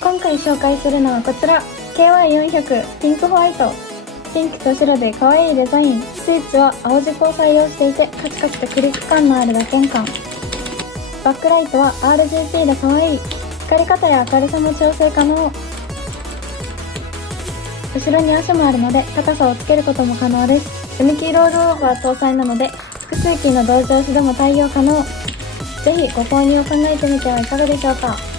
今回紹介するのはこちら KY400 ピンクホワイト。ピンクと白で可愛いデザイン。スイッチは青軸を採用していてカチカチとクリック感のある打鍵感。バックライトは RGB で可愛い。光り方や明るさも調整可能。後ろに足もあるので高さをつけることも可能です。踏切ロールオーバー搭載なので複数機の同調子でも対応可能。ぜひご購入を考えてみてはいかがでしょうか。